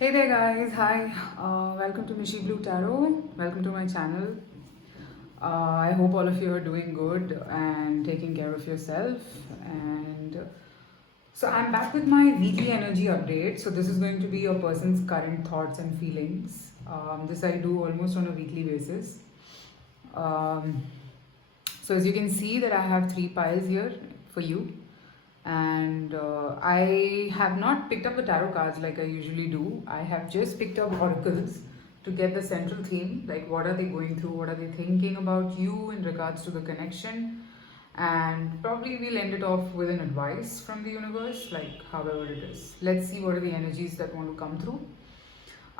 Hey there guys, hi. Welcome to Mishi Blue Tarot. Welcome to my channel. I hope all of you are doing good and taking care of yourself. And so I'm back with my weekly energy update. So this is going to be your person's current thoughts and feelings. This I do almost on a weekly basis. Um, so as you can see that I have three piles here for you, and I have not picked up the tarot cards like I usually do. I have just picked up oracles to get the central theme, like what are they going through, what are they thinking about you in regards to the connection, and probably we'll end it off with an advice from the universe, like however it is. Let's see what are the energies that want to come through.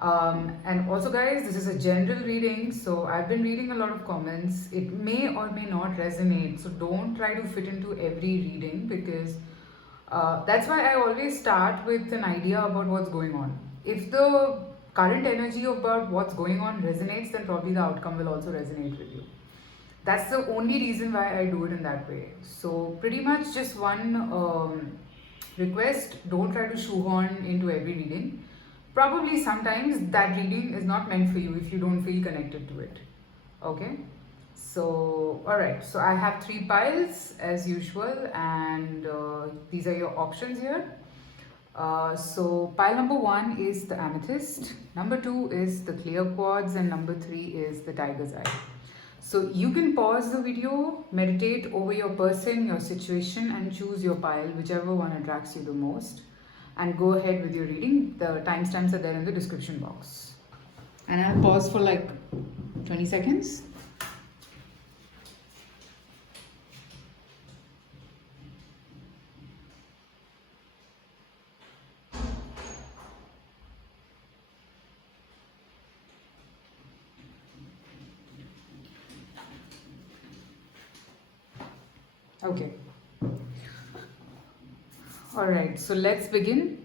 And also, guys, this is a general reading, so I've been reading a lot of comments. It may or may not resonate, so don't try to fit into every reading because that's why I always start with an idea about what's going on. If the current energy about what's going on resonates, then probably the outcome will also resonate with you. That's the only reason why I do it in that way. So, pretty much just one request, don't try to shoehorn into every reading. Probably sometimes that reading is not meant for you if you don't feel connected to it. Okay? So, alright, so I have three piles as usual, and these are your options here. So, pile number one is the amethyst, number two is the clear quartz, and number three is the tiger's eye. So, you can pause the video, meditate over your person, your situation, and choose your pile, whichever one attracts you the most, and go ahead with your reading. The timestamps are there in the description box. And I'll pause for like 20 seconds. Okay. Alright, so let's begin.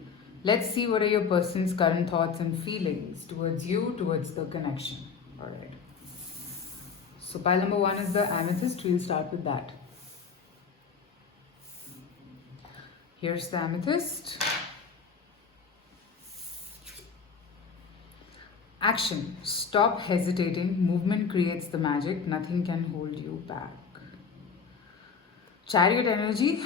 Let's see what are your person's current thoughts and feelings towards you, towards the connection. Alright. So pile number one is the amethyst. We'll start with that. Here's the amethyst. Action. Stop hesitating. Movement creates the magic. Nothing can hold you back. Chariot energy.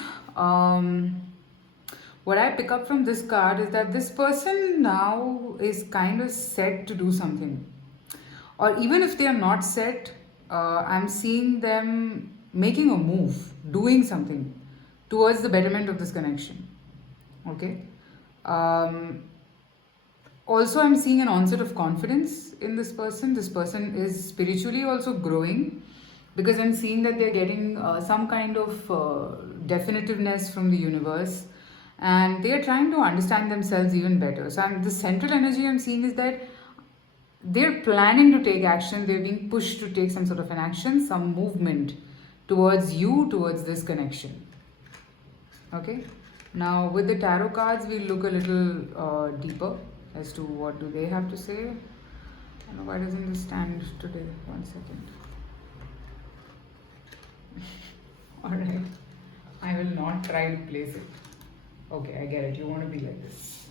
What I pick up from this card is that this person now is kind of set to do something. Or even if they are not set, I'm seeing them making a move, doing something towards the betterment of this connection. Okay? Also, I'm seeing an onset of confidence in this person. This person is spiritually also growing because I'm seeing that they're getting some kind of definitiveness from the universe, and they're trying to understand themselves even better. So, the central energy I'm seeing is that they're planning to take action, they're being pushed to take some sort of an action, some movement towards you, towards this connection. Okay, now with the tarot cards, we'll look a little deeper as to what do they have to say. I don't know, why doesn't this stand today? 1 second. Alright, I will not try to place it. Okay, I get it. You want to be like this.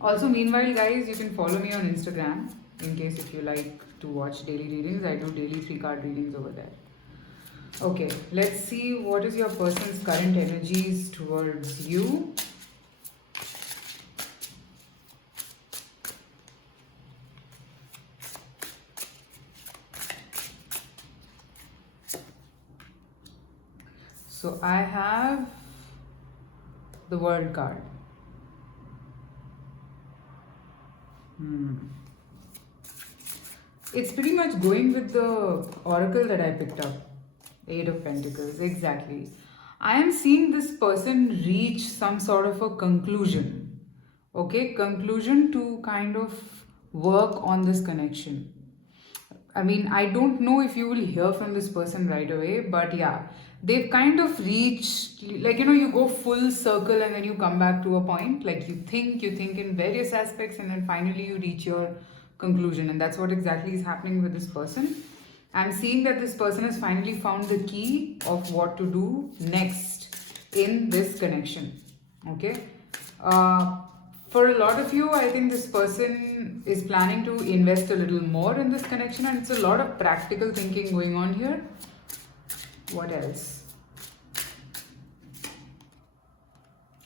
Also, meanwhile, guys, you can follow me on Instagram in case if you like to watch daily readings. I do daily 3-card readings over there. Okay, let's see what is your person's current energies towards you. So I have the World card. It's pretty much going with the oracle that I picked up. 8 of Pentacles, exactly. I am seeing this person reach some sort of a conclusion. Okay, conclusion to kind of work on this connection. I mean, I don't know if you will hear from this person right away, but yeah, they've kind of reached, like, you go full circle and then you come back to a point, like you think in various aspects, and then finally you reach your conclusion. And that's what exactly is happening with this person. I'm seeing that this person has finally found the key of what to do next in this connection. Okay. Uh, for a lot of you, I think this person is planning to invest a little more in this connection, and it's a lot of practical thinking going on here. What else?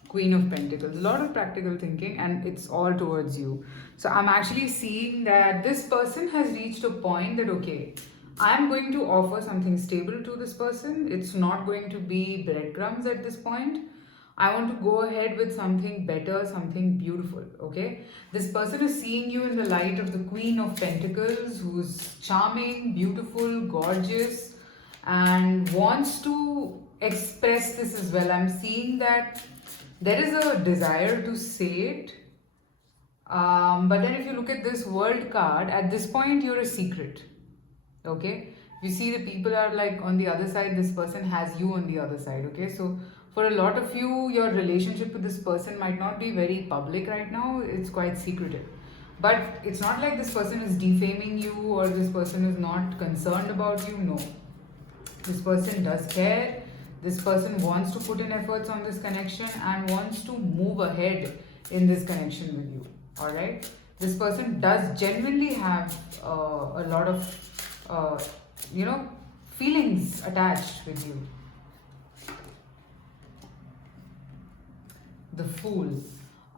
Queen of Pentacles, a lot of practical thinking, and it's all towards you. So I'm actually seeing that this person has reached a point that, okay, I'm going to offer something stable to this person. It's not going to be breadcrumbs at this point. I want to go ahead with something better, something beautiful, okay? This person is seeing you in the light of the Queen of Pentacles, who's charming, beautiful, gorgeous, and wants to express this as well. I'm seeing that there is a desire to say it. But then if you look at this world card, at this point you're a secret. Okay? You see the people are like on the other side, this person has you on the other side. Okay? So for a lot of you, your relationship with this person might not be very public right now. It's quite secretive. But it's not like this person is defaming you or this person is not concerned about you. No. This person does care. This person wants to put in efforts on this connection and wants to move ahead in this connection with you. Alright? This person does genuinely have a lot of, feelings attached with you. The Fool.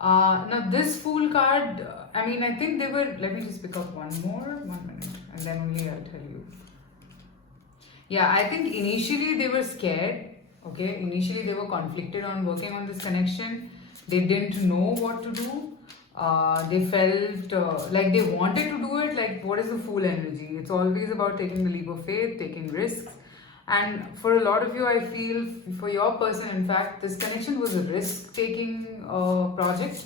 Now, this Fool card, I think they were. Let me just pick up one more. 1 minute. And then only I'll tell you. Yeah, I think initially they were scared. Okay, initially they were conflicted on working on this connection. They didn't know what to do. They felt like they wanted to do it. Like, what is the fool energy? It's always about taking the leap of faith, taking risks. And for a lot of you, I feel for your person, in fact, this connection was a risk-taking project.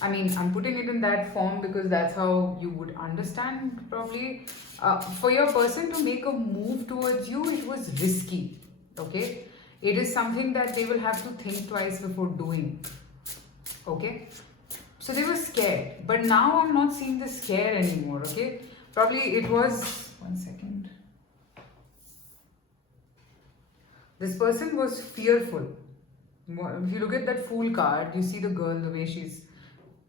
I'm putting it in that form because that's how you would understand probably. For your person to make a move towards you, it was risky. Okay, it is something that they will have to think twice before doing. Okay, so they were scared, but now I'm not seeing the scare anymore. Okay, probably it was 1 second. This person was fearful. If you look at that Fool card, you see the girl, the way she's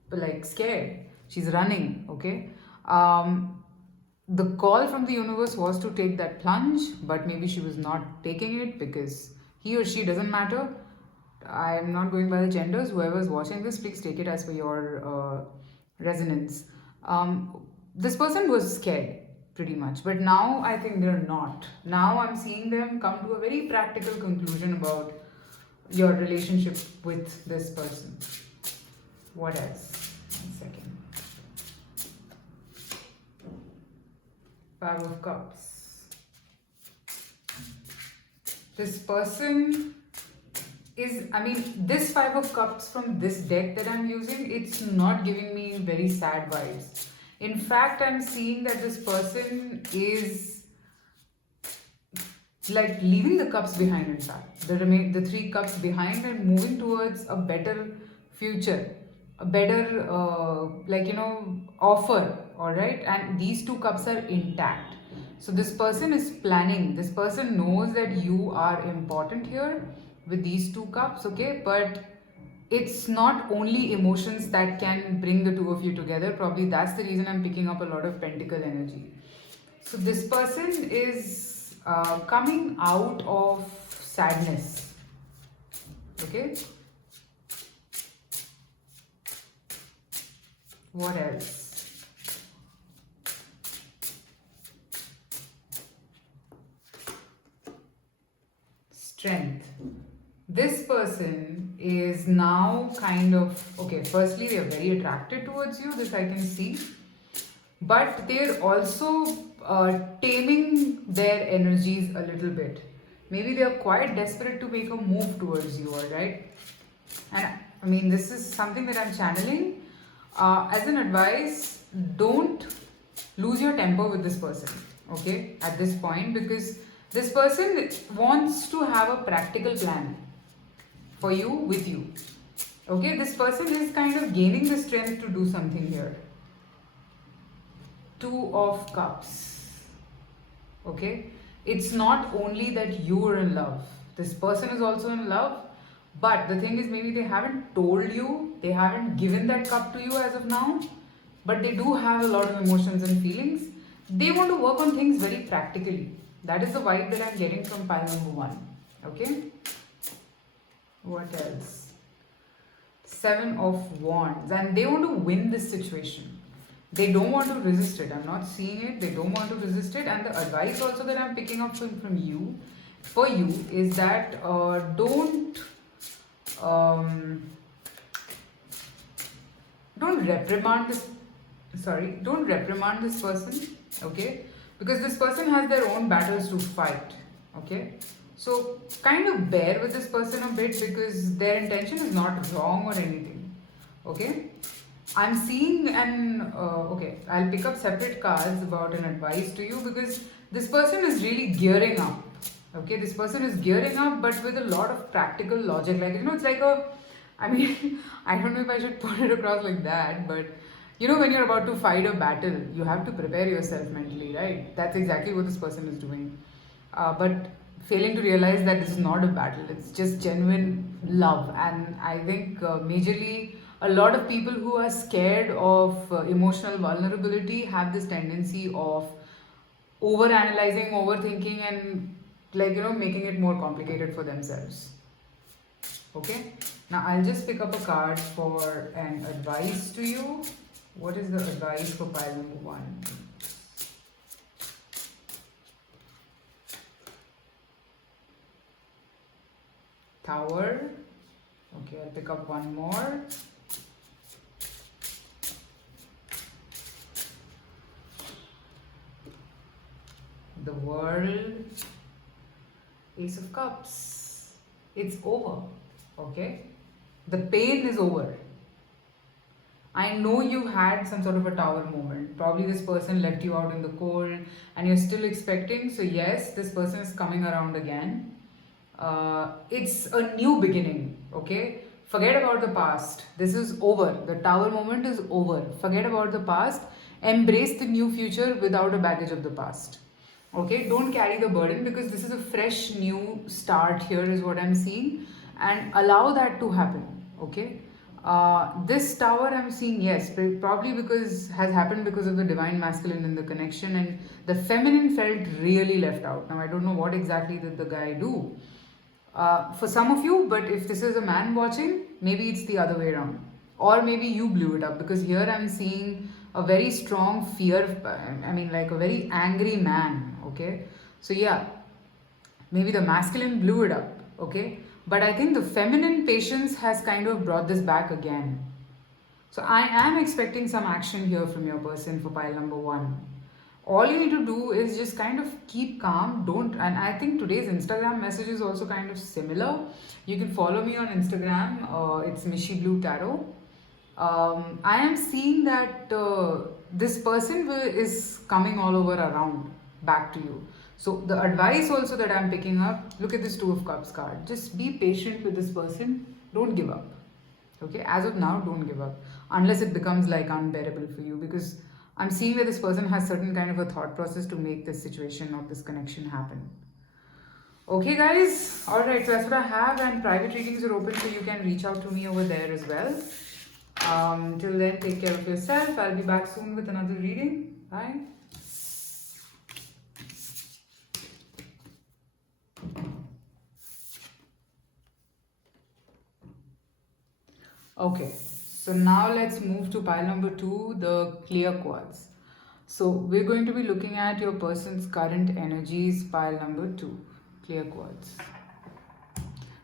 like scared. She's running. Okay. The call from the universe was to take that plunge, but maybe she was not taking it because he or she doesn't matter. I'm not going by the genders. Whoever's watching this, please take it as per your resonance. This person was scared pretty much, but now I think they're not. Now I'm seeing them come to a very practical conclusion about your relationship with this person. What else? 1 second. 5 of Cups. This person is, this 5 of Cups from this deck that I'm using, it's not giving me very sad vibes. In fact, I'm seeing that this person is like leaving the cups behind, in fact. The 3 cups behind and moving towards a better future, a better, offer, alright? And these 2 cups are intact. So this person is planning. This person knows that you are important here with these 2 cups, okay? But it's not only emotions that can bring the 2 of you together. Probably that's the reason I'm picking up a lot of pentacle energy. So this person is coming out of sadness, okay? What else? Strength. This person is now kind of, okay, firstly, they're very attracted towards you, this I can see. But they're also taming their energies a little bit. Maybe they're quite desperate to make a move towards you, alright? And this is something that I'm channeling. As an advice, don't lose your temper with this person, okay, at this point, because this person wants to have a practical plan for you, with you. Okay, this person is kind of gaining the strength to do something here. 2 of Cups. Okay, it's not only that you are in love. This person is also in love, But the thing is, maybe they haven't told you, they haven't given that cup to you as of now, but they do have a lot of emotions and feelings. They want to work on things very practically. That is the vibe that I'm getting from pile number one. Okay? What else? Seven of Wands. And they want to win this situation. They don't want to resist it. I'm not seeing it. They don't want to resist it. And the advice also that I'm picking up from you, for you, is that um, don't reprimand this. Sorry, don't reprimand this person. Okay, because this person has their own battles to fight. Okay, so kind of bear with this person a bit because their intention is not wrong or anything. Okay, I'm seeing okay, I'll pick up separate cards about an advice to you because this person is really gearing up. Okay, this person is gearing up, but with a lot of practical logic. Like, it's like I mean, I don't know if I should put it across like that, but when you're about to fight a battle, you have to prepare yourself mentally, right? That's exactly what this person is doing. But failing to realize that this is not a battle, it's just genuine love. And I think majorly a lot of people who are scared of emotional vulnerability have this tendency of over analyzing, overthinking, and making it more complicated for themselves. Okay, now I'll just pick up a card for an advice to you. What is the advice for pile number one? Tower. Okay, I'll pick up one more. The World. Ace of Cups. It's over. Okay, the pain is over. I know you had some sort of a tower moment. Probably this person left you out in the cold and you're still expecting. So, yes, this person is coming around again. It's a new beginning, okay? Forget about the past. This is over. The tower moment is over. Forget about the past. Embrace the new future without a baggage of the past. Okay, don't carry the burden because this is a fresh new start here, is what I'm seeing, and allow that to happen. Okay, this tower I'm seeing, yes, probably because has happened because of the divine masculine in the connection, and the feminine felt really left out. Now I don't know what exactly did the guy do for some of you, but if this is a man watching, maybe it's the other way around, or maybe you blew it up because here I'm seeing a very strong fear. I mean, like a very angry man. Okay, so yeah, maybe the masculine blew it up. Okay, but I think the feminine patience has kind of brought this back again. So I am expecting some action here from your person for pile number one. All you need to do is just kind of keep calm. Don't, and I think today's Instagram message is also kind of similar. You can follow me on Instagram. It's Mishi Blue Tarot. I am seeing that this person is coming all over around back to you. So the advice also that I'm picking up, look at this Two of Cups card. Just be patient with this person. Don't give up. Okay, as of now, don't give up unless it becomes like unbearable for you, because I'm seeing that this person has certain kind of a thought process to make this situation or this connection happen. Okay guys, alright, so that's what I have, and private readings are open, so you can reach out to me over there as well. Till then, take care of yourself. I'll be back soon with another reading. Bye. Okay, so now let's move to pile number two, the clear quartz. So we're going to be looking at your person's current energies, pile number two, clear quartz.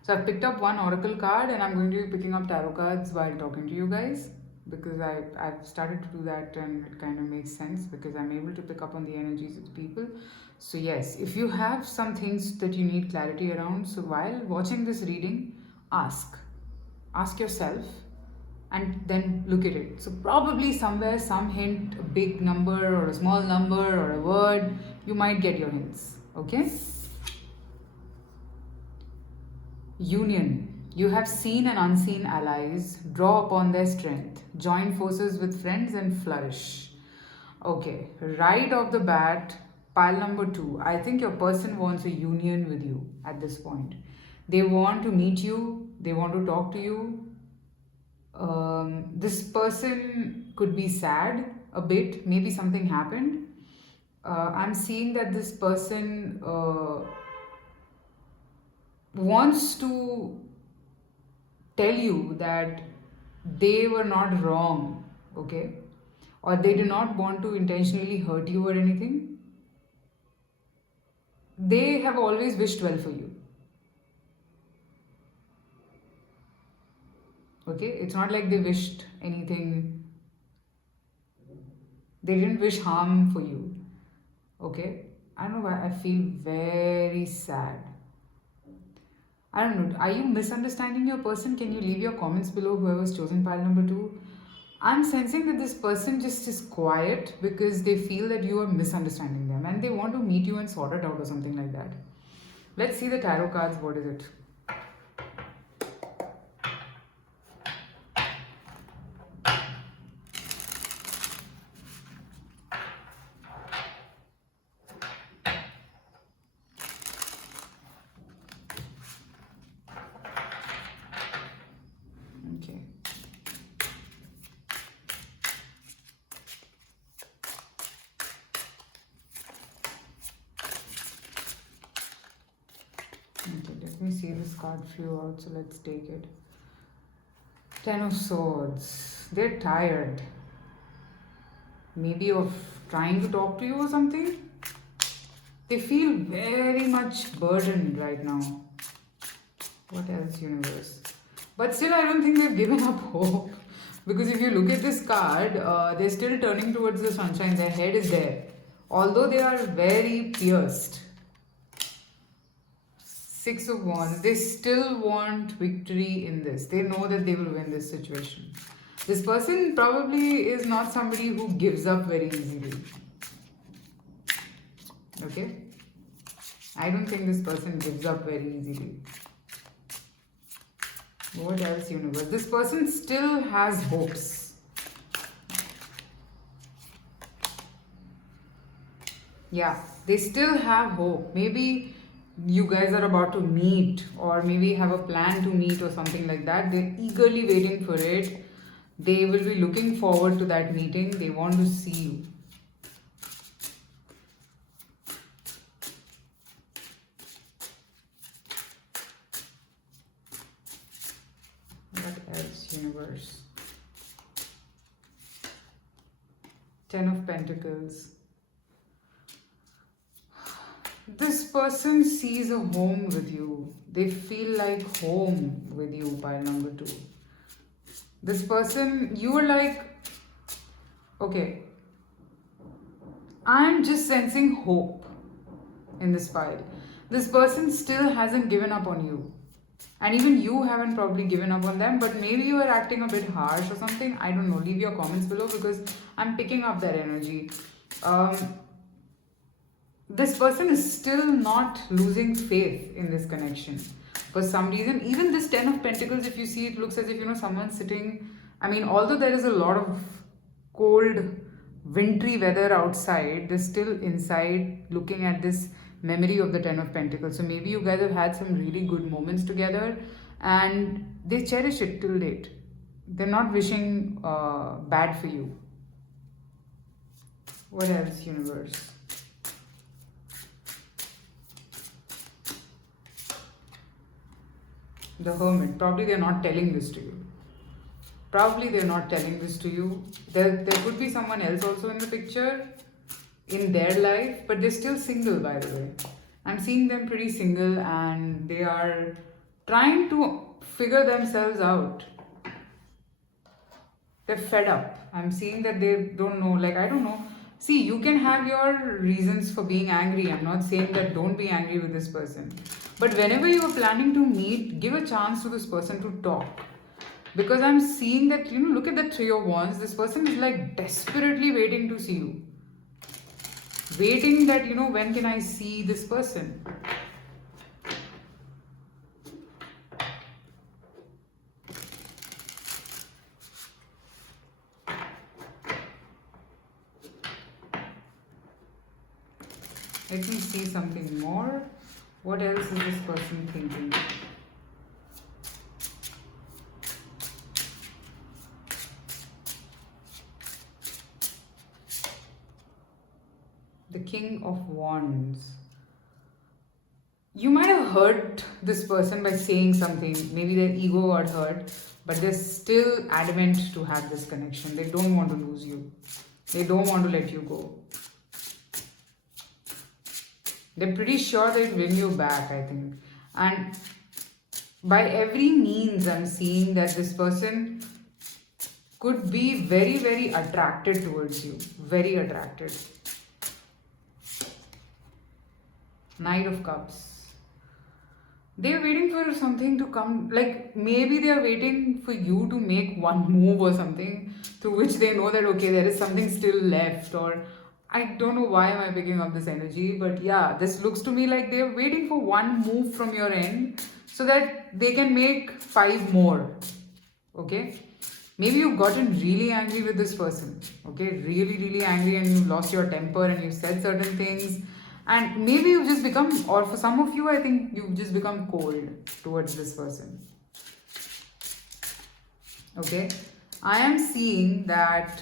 So I've picked up one oracle card and I'm going to be picking up tarot cards while talking to you guys, because I've started to do that and it kind of makes sense because I'm able to pick up on the energies of people. So yes, if you have some things that you need clarity around, so while watching this reading, ask yourself and then look at it. So probably somewhere, some hint, a big number or a small number or a word, you might get your hints. Okay? Union. You have seen and unseen allies draw upon their strength, join forces with friends and flourish. Okay, right off the bat, pile number two. I think your person wants a union with you at this point. They want to meet you. They want to talk to you. This person could be sad a bit, maybe something happened. I'm seeing that this person wants to tell you that they were not wrong, okay? Or they do not want to intentionally hurt you or anything. They have always wished well for you, okay? It's not like they wished anything, they didn't wish harm for you, okay? I don't know why I feel very sad. I don't know. Are you misunderstanding your person? Can you leave your comments below, whoever's chosen pile number 2? I'm sensing that this person just is quiet because they feel that you are misunderstanding them and they want to meet you and sort it out or something like that. Let's see the tarot cards. What is it? Okay. Okay, let me see this card flew out, so let's take it. 10 of Swords. They're tired. Maybe of trying to talk to you or something. They feel very much burdened right now. What else, universe? But still, I don't think they've given up hope. Because if you look at this card, they're still turning towards the sunshine. Their head is there. Although they are very pierced. 6 of Wands. They still want victory in this. They know that they will win this situation. This person probably is not somebody who gives up very easily. Okay? I don't think this person gives up very easily. What else, universe? This person still has hopes. Yeah, they still have hope. Maybe you guys are about to meet or maybe have a plan to meet or something like that. They're eagerly waiting for it. They will be looking forward to that meeting. They want to see you. What else, universe? 10 of Pentacles. This person sees a home with you. They feel like home with you, pile number 2. This person, you are like, okay, I'm just sensing hope in this pile. This person still hasn't given up on you. And even you haven't probably given up on them, but maybe you are acting a bit harsh or something. I don't know. Leave your comments below because I'm picking up that energy. This person is still not losing faith in this connection. For some reason, even this 10 of Pentacles, if you see, it looks as if, someone's sitting. I mean, although there is a lot of cold, wintry weather outside, they're still inside looking at this memory of the 10 of Pentacles. So maybe you guys have had some really good moments together and they cherish it till date. They're not wishing bad for you. What else, universe? The Hermit. Probably they're not telling this to you. Probably they're not telling this to you. There could be someone else also in the picture in their life, but they're still single, by the way. I'm seeing them pretty single and they are trying to figure themselves out. They're fed up. I'm seeing that they don't know, I don't know. See, you can have your reasons for being angry. I'm not saying that don't be angry with this person. But whenever you are planning to meet, give a chance to this person to talk. Because I'm seeing that, look at the 3 of Wands. This person is desperately waiting to see you. Waiting that, when can I see this person? Let me see something more. What else is this person thinking? The King of Wands. You might have hurt this person by saying something. Maybe their ego got hurt, but they're still adamant to have this connection. They don't want to lose you. They don't want to let you go. They're pretty sure they'll win you back, I think. And by every means, I'm seeing that this person could be very, very attracted towards you. Very attracted. Knight of Cups. They're waiting for something to come, like maybe they're waiting for you to make one move or something through which they know that okay, there is something still left. Or I don't know why am I picking up this energy, but yeah, this looks to me like they're waiting for one move from your end so that they can make 5 more. Okay, maybe you've gotten really angry with this person, okay, really, really angry, and you lost your temper and you said certain things. And maybe you've just become, or for some of you, I think you've just become cold towards this person. Okay, I am seeing that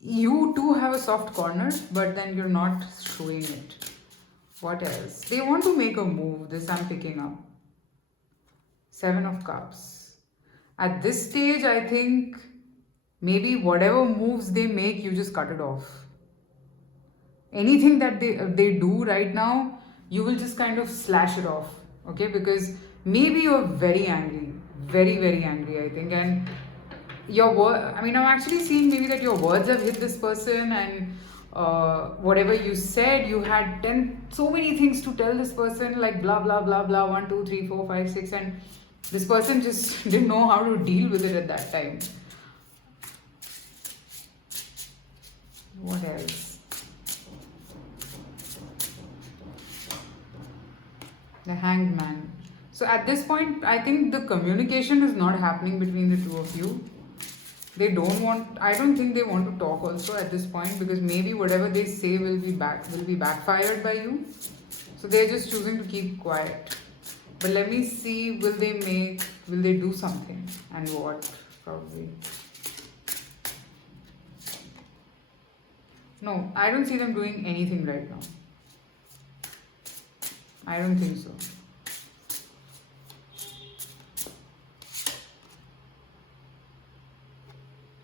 you too have a soft corner, but then you're not showing it. What else? They want to make a move. This I'm picking up. 7 of Cups. At this stage, I think maybe whatever moves they make, you just cut it off. Anything that they do right now, you will just kind of slash it off. Okay, because maybe you're very angry, very, very angry, I think. And your word, I mean, I'm actually seeing maybe that your words have hit this person, and whatever you said, you had so many things to tell this person, like blah blah blah blah, 1 2 3 4 5 6, and this person just didn't know how to deal with it at that time. What else? The Hanged Man. So at this point, I think the communication is not happening between the two of you. They don't want, I don't think they want to talk also at this point, because maybe whatever they say will be backfired by you. So they're just choosing to keep quiet. But let me see, will they do something, and what? Probably. No, I don't see them doing anything right now. I don't think so.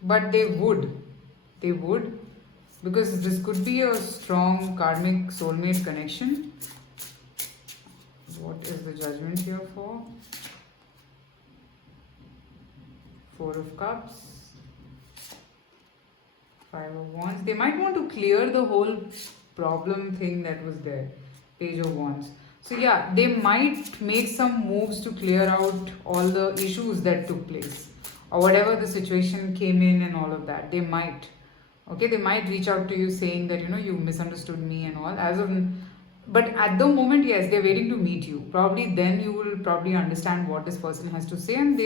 But they would, because this could be a strong karmic soulmate connection. What is the judgment here for? 4 of Cups, 5 of Wands. They might want to clear the whole problem thing that was there. Page of Wands. So yeah, they might make some moves to clear out all the issues that took place, or whatever the situation came in and all of that. They might. Okay, they might reach out to you saying that, you misunderstood me and all. But at the moment, yes, they're waiting to meet you. Probably then you will probably understand what this person has to say, and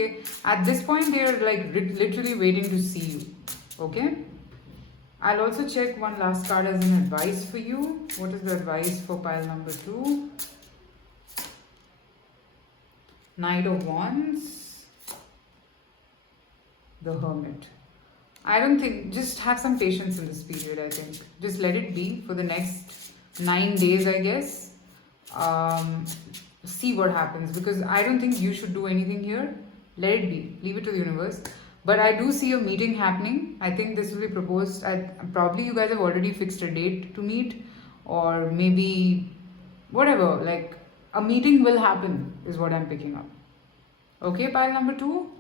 at this point, they're like literally waiting to see you. Okay? I'll also check one last card as an advice for you. What is the advice for pile number 2? Knight of Wands. The Hermit. I don't think, just have some patience in this period, I think. Just let it be for the next 9 days, I guess. See what happens, because I don't think you should do anything here. Let it be. Leave it to the universe. But I do see a meeting happening. I think this will be proposed. Probably you guys have already fixed a date to meet, or maybe whatever. Like a meeting will happen is what I'm picking up. Okay, pile number 2.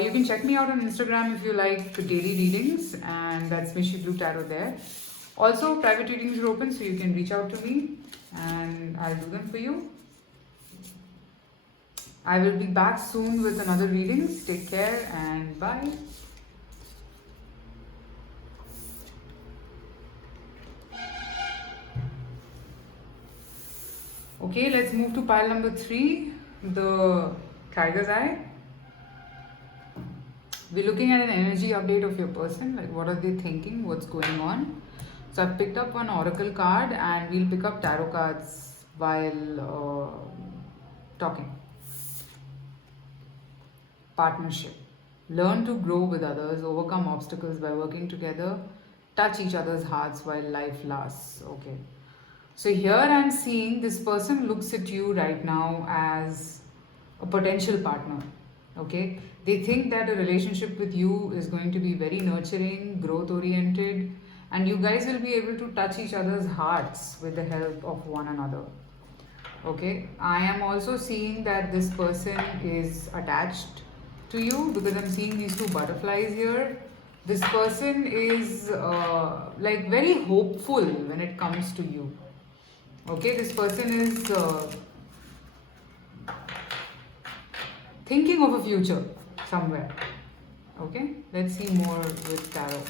You can check me out on Instagram if you like daily readings, and that's Mishi Blue Tarot there. Also, private readings are open, so you can reach out to me and I'll do them for you. I will be back soon with another readings. Take care and bye. Okay, let's move to pile number 3, the Tiger's Eye. We're looking at an energy update of your person, like what are they thinking, what's going on. So I've picked up one oracle card, and we'll pick up tarot cards while talking. Partnership. Learn to grow with others, overcome obstacles by working together. touch each other's hearts while life lasts. Okay. So here I'm seeing this person looks at you right now as a potential partner. Okay. They think that a relationship with you is going to be very nurturing, growth oriented, and you guys will be able to touch each other's hearts with the help of one another. Okay. I am also seeing that this person is attached to you because I'm seeing these two butterflies here. This person is like very hopeful when it comes to you. Okay, this person is thinking of a future somewhere. Okay, let's see more with tarot.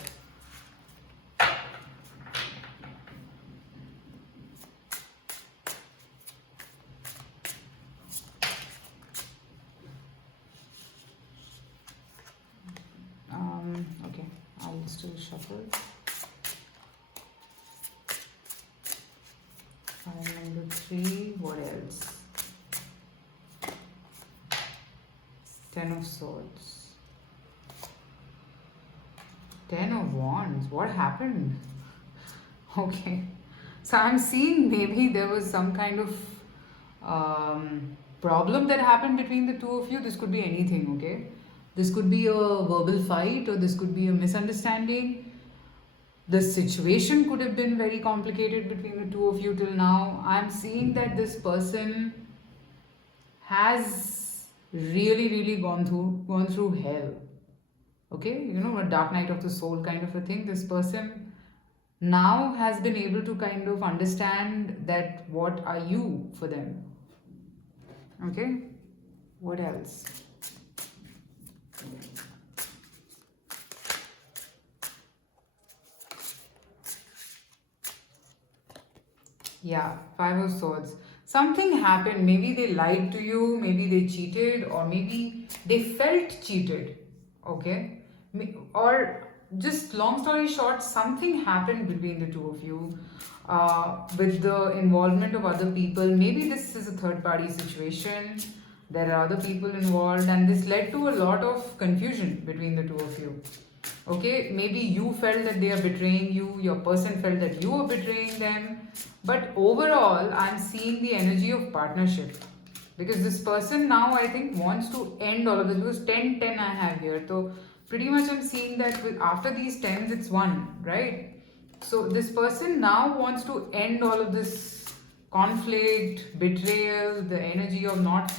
Okay, I'll still shuffle. File number 3, what else? 10 of Swords. 10 of Wands. What happened? Okay. So I'm seeing maybe there was some kind of problem that happened between the two of you. This could be anything, okay? This could be a verbal fight or this could be a misunderstanding. The situation could have been very complicated between the two of you till now. I'm seeing that this person has really gone through hell. Okay, you know, a dark night of the soul kind of a thing. This person now has been able to kind of understand that what are you for them. Okay, what else? Yeah, 5 of Swords. Something happened. Maybe they lied to you, maybe they cheated, or maybe they felt cheated. Okay? Or just long story short, something happened between the two of you with the involvement of other people. Maybe this is a third party situation. There are other people involved, and this led to a lot of confusion between the two of you. Okay, maybe you felt that they are betraying you, your person felt that you are betraying them, but overall I'm seeing the energy of partnership, because this person now I think wants to end all of this, because 10 I have here. So pretty much I'm seeing that after these 10s it's 1, right? So this person now wants to end all of this conflict, betrayal, the energy of not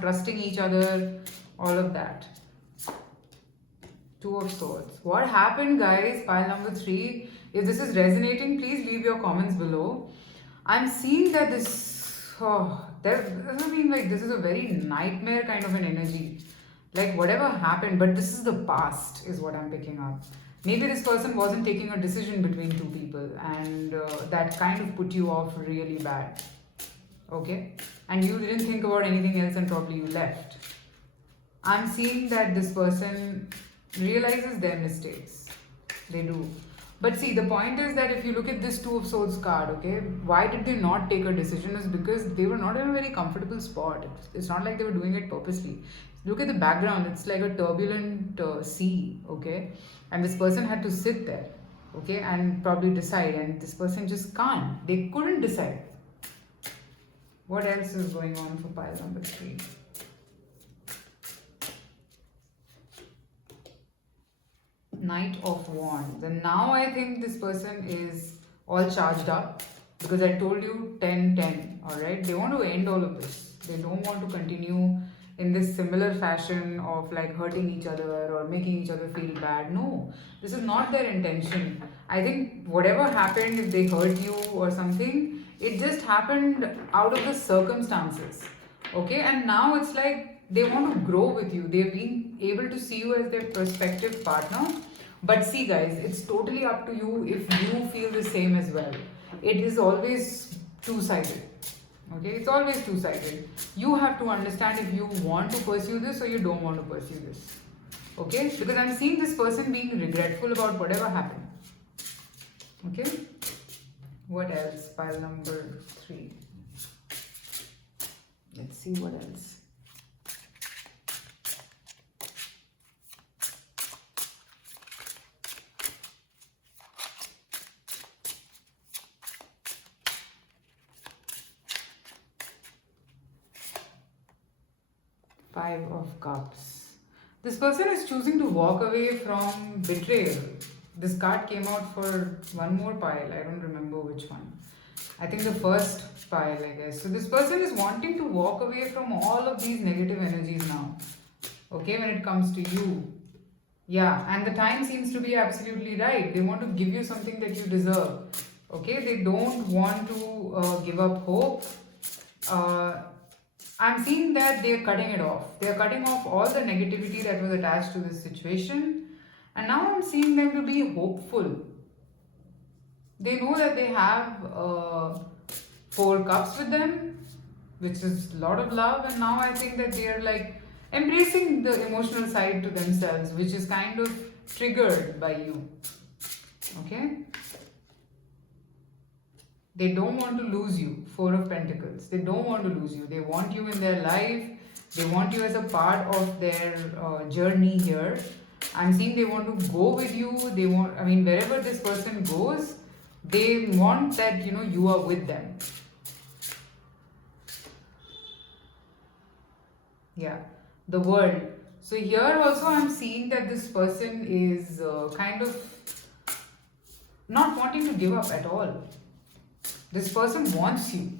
trusting each other, all of that. 2 of Swords. What happened, guys? Pile number 3. If this is resonating, please leave your comments below. I'm seeing that this, doesn't mean like this is a very nightmare kind of an energy. Like whatever happened, but this is the past, is what I'm picking up. Maybe this person wasn't taking a decision between two people, and that kind of put you off really bad. Okay? And you didn't think about anything else and probably you left. I'm seeing that this person realizes their mistakes. They do. But see, the point is that if you look at this 2 of Swords card, okay, why did they not take a decision is because they were not in a very comfortable spot. It's not like they were doing it purposely. Look at the background, it's like a turbulent sea, okay, and this person had to sit there, okay, and probably decide, and this person just can't. They couldn't decide. What else is going on for pile number 3? Knight of Wands. And now I think this person is all charged up, because I told you 10. Alright, they want to end all of this. They don't want to continue in this similar fashion of like hurting each other or making each other feel bad. No, this is not their intention. I think whatever happened, if they hurt you or something, it just happened out of the circumstances. Okay, and now it's like they want to grow with you. They've been able to see you as their prospective partner. But see, guys, it's totally up to you if you feel the same as well. It is always two-sided. Okay, it's always two-sided. You have to understand if you want to pursue this or you don't want to pursue this. Okay, because I'm seeing this person being regretful about whatever happened. Okay, what else? Pile number 3. Let's see what else. Five of Cups. This person is choosing to walk away from betrayal. This card came out for one more pile. I don't remember which one. I think the first pile, I guess. So this person is wanting to walk away from all of these negative energies now. Okay, when it comes to you. Yeah, and the time seems to be absolutely right. They want to give you something that you deserve. Okay, they don't want to give up hope. I'm seeing that they're cutting it off. They're cutting off all the negativity that was attached to this situation. And now I'm seeing them to be hopeful. They know that they have 4 cups with them, which is a lot of love. And now I think that they are like embracing the emotional side to themselves, which is kind of triggered by you. Okay? They don't want to lose you. 4 of Pentacles. They don't want to lose you. They want you in their life. They want you as a part of their journey here. I'm seeing they want to go with you. They want, I mean, wherever this person goes, they want that, you know, you are with them. Yeah. The World. So here also I'm seeing that this person is kind of not wanting to give up at all. This person wants you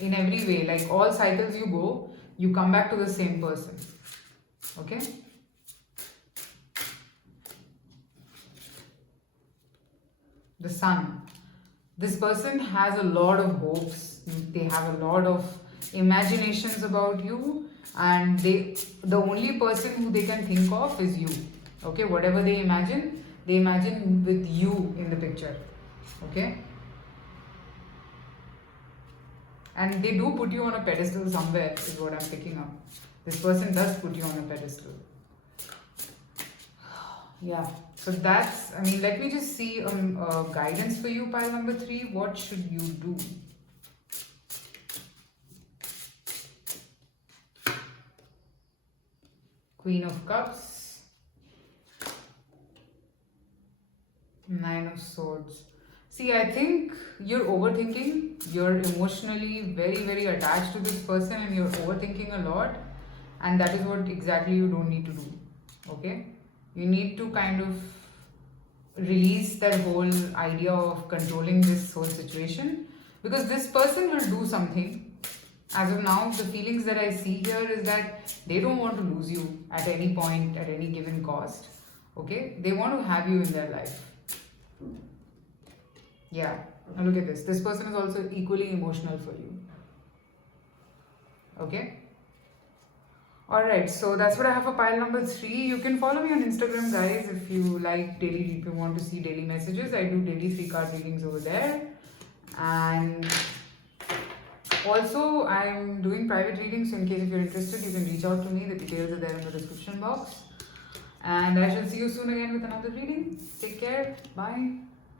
in every way. Like all cycles you go, you come back to the same person. Okay? The Sun. This person has a lot of hopes. They have a lot of imaginations about you, and the only person who they can think of is you. Okay? Whatever they imagine with you in the picture. Okay? And they do put you on a pedestal somewhere, is what I'm picking up. This person does put you on a pedestal. Yeah. So that's, I mean, let me just see guidance for you, pile number 3. What should you do? Queen of Cups. 9 of Swords. See, I think you're overthinking. You're emotionally very, very attached to this person and you're overthinking a lot. And that is what exactly you don't need to do. Okay? You need to kind of release that whole idea of controlling this whole situation. Because this person will do something. As of now, the feelings that I see here is that they don't want to lose you at any point, at any given cost. Okay? They want to have you in their life. Yeah, now look at this. This person is also equally emotional for you. Okay? Alright, so that's what I have for pile number 3. You can follow me on Instagram, guys, if you like daily, if you want to see daily messages. I do daily 3-card readings over there. And also, I'm doing private readings, so in case if you're interested, you can reach out to me. The details are there in the description box. And I shall see you soon again with another reading. Take care. Bye.